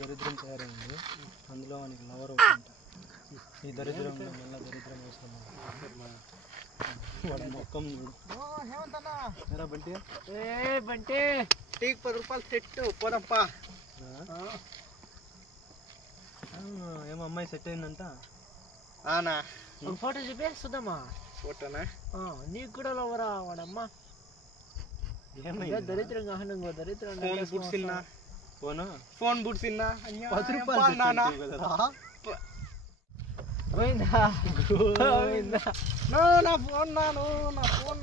దరిద్రం తయారైంది. అందులో వానికి లవర్ అవుతుంట. ఈ దరిద్రం మళ్ళీ దరిద్రం వేసుకున్నాం. వాడు మొక్కం చూడు. బంటి బంటి టీకి 10 రూపాయలు సెట్ పోదప్పా. ఏమో అమ్మాయి సెట్ అయిందంట. ఆనా ఫోటో చూపే చూద్దామా? ఫోటోనా? నీకు కూడా లవరా వాడమ్మా? దరిద్రంగా దరిద్రం ఫోన్ బుడ్సిన్నా 10 రూపాయలు నా ఫోన్ నా ఫోన్